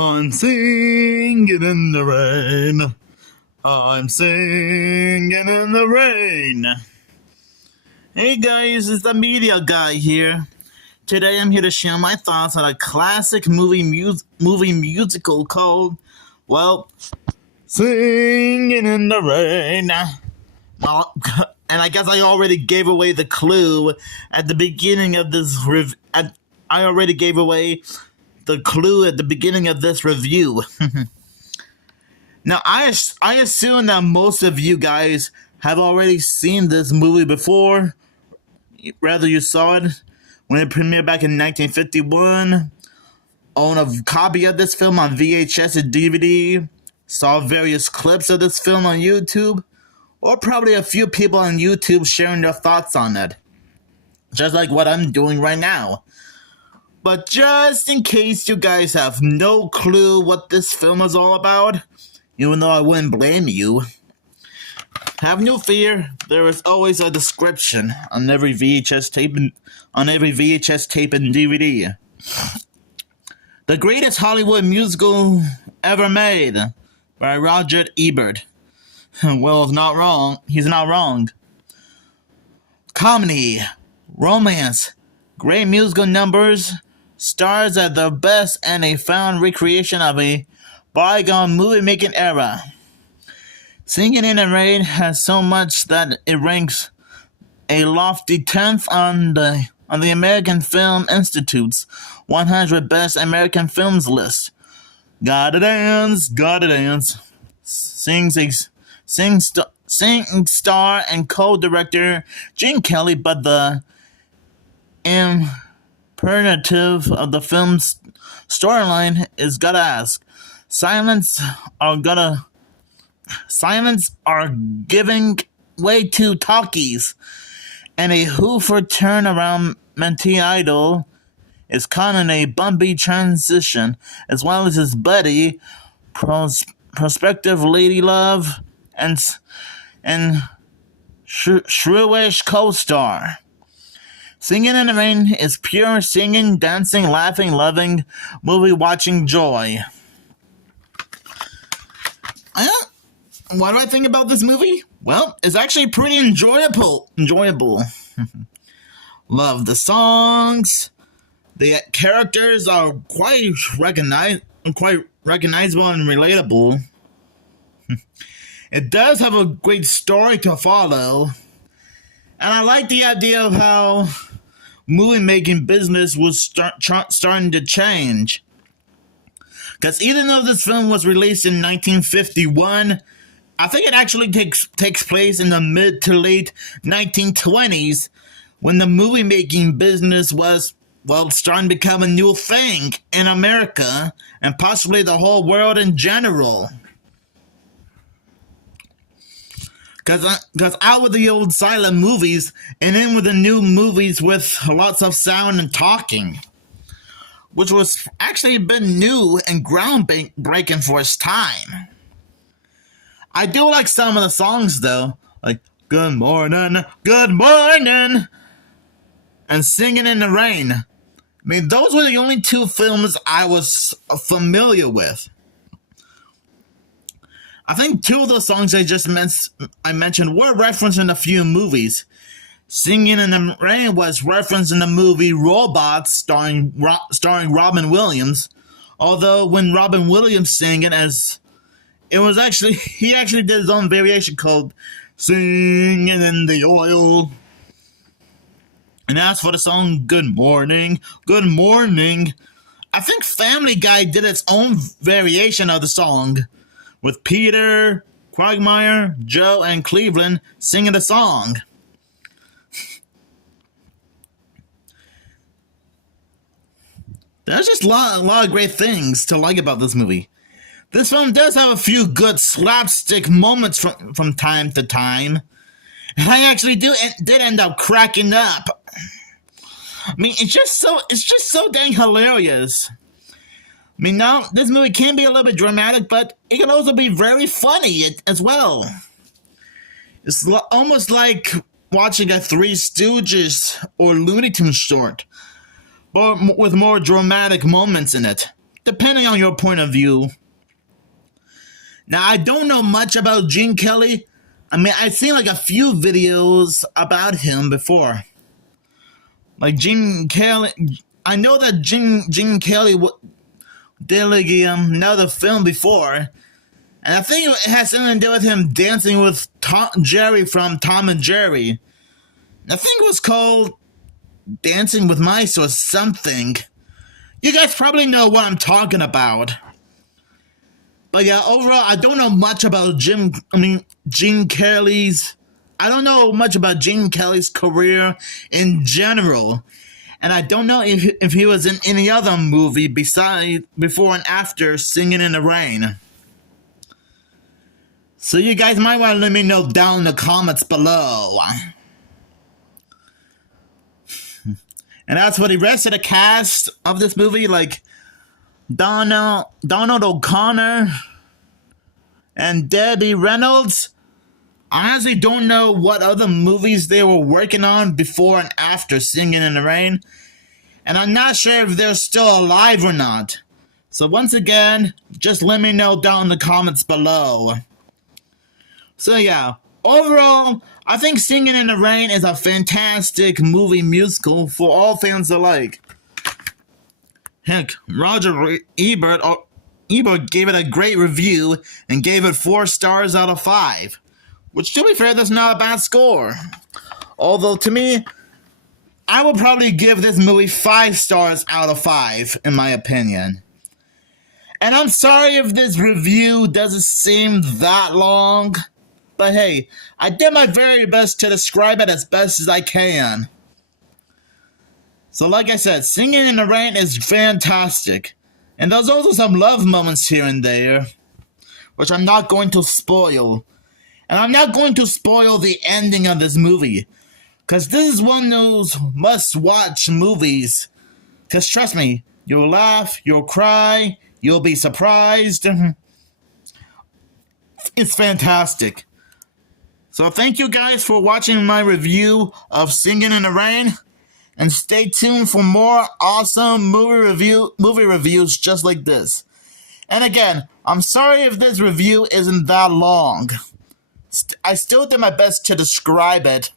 I'm singing in the rain. I'm singing in the rain. Hey guys, it's the media guy here. Today I'm here to share my thoughts on a classic movie musical called, well, Singing in the Rain. Well, and I guess I already gave away the clue at the beginning of this I already gave away the clue at the beginning of this review. Now, I assume that most of you guys have already seen this movie before. Rather, you saw it when it premiered back in 1951. Own a copy of this film on VHS and DVD. Saw various clips of this film on YouTube. Or probably a few people on YouTube sharing their thoughts on it. Just like what I'm doing right now. But just in case you guys have no clue what this film is all about, even though I wouldn't blame you, have no fear, there is always a description on every VHS tape and DVD. The greatest Hollywood musical ever made by Roger Ebert. Well, he's not wrong. Comedy, romance, great musical numbers, stars at their best, and a found recreation of a bygone movie-making era. Singin' in the Rain has so much that it ranks a lofty 10th on the American Film Institute's 100 Best American Films list. Gotta dance. Sing star and co-director Gene Kelly, but the imperative of the film's storyline is gotta ask. Silence are giving way to talkies, and a Hoover turnaround mentee idol is caught in a bumpy transition, as well as his buddy, prospective lady love, and shrewish co-star. Singin' in the Rain is pure singing, dancing, laughing, loving, movie-watching joy. What do I think about this movie? Well, it's actually pretty enjoyable. Love the songs. The characters are quite recognizable and relatable. It does have a great story to follow. And I like the idea of how movie-making business was starting to change. Because even though this film was released in 1951, I think it actually takes place in the mid to late 1920s, when the movie-making business was, well, starting to become a new thing in America, and possibly the whole world in general. Because out with the old silent movies, and in with the new movies with lots of sound and talking. Which was actually a bit new and groundbreaking for its time. I do like some of the songs though, like Good Morning, and Singin' in the Rain. I mean, those were the only two films I was familiar with. I think two of the songs I mentioned were referenced in a few movies. Singin' in the Rain was referenced in the movie Robots, starring Robin Williams. Although when Robin Williams sang it, he actually did his own variation called Singin' in the Oil. And as for the song Good Morning, I think Family Guy did its own variation of the song, with Peter, Quagmire, Joe, and Cleveland singing the song. There's just a lot of great things to like about this movie. This film does have a few good slapstick moments from time to time. And I actually did end up cracking up. I mean, it's just so dang hilarious. I mean, now, this movie can be a little bit dramatic, but it can also be very funny as well. It's almost like watching a Three Stooges or Looney Tunes short, but with more dramatic moments in it. depending on your point of view. Now, I don't know much about Gene Kelly. I mean, I've seen like a few videos about him before. Like Gene Kelly, I know that Gene Kelly did like another film before, and I think it has something to do with him dancing with Jerry from Tom and Jerry. I think it was called Dancing with Mice or something. You guys probably know what I'm talking about. But yeah, overall, I don't know much about Gene Kelly's. I don't know much about Gene Kelly's career in general. And I don't know if he was in any other movie besides before and after Singin' in the Rain. So you guys might want to let me know down in the comments below. And as for the rest of the cast of this movie, like Donald O'Connor and Debbie Reynolds, I honestly don't know what other movies they were working on before and after Singin' in the Rain, and I'm not sure if they're still alive or not. So once again, just let me know down in the comments below. So yeah, overall, I think Singin' in the Rain is a fantastic movie musical for all fans alike. Heck, Roger Ebert gave it a great review and gave it 4 stars out of 5. Which, to be fair, that's not a bad score. Although, to me, I would probably give this movie 5 stars out of 5, in my opinion. And I'm sorry if this review doesn't seem that long. But hey, I did my very best to describe it as best as I can. So like I said, Singin' in the Rain is fantastic. And there's also some love moments here and there, which I'm not going to spoil. And I'm not going to spoil the ending of this movie, because this is one of those must-watch movies. Because trust me, you'll laugh, you'll cry, you'll be surprised. It's fantastic. So thank you guys for watching my review of Singin' in the Rain. And stay tuned for more awesome movie reviews just like this. And again, I'm sorry if this review isn't that long. I still did my best to describe it.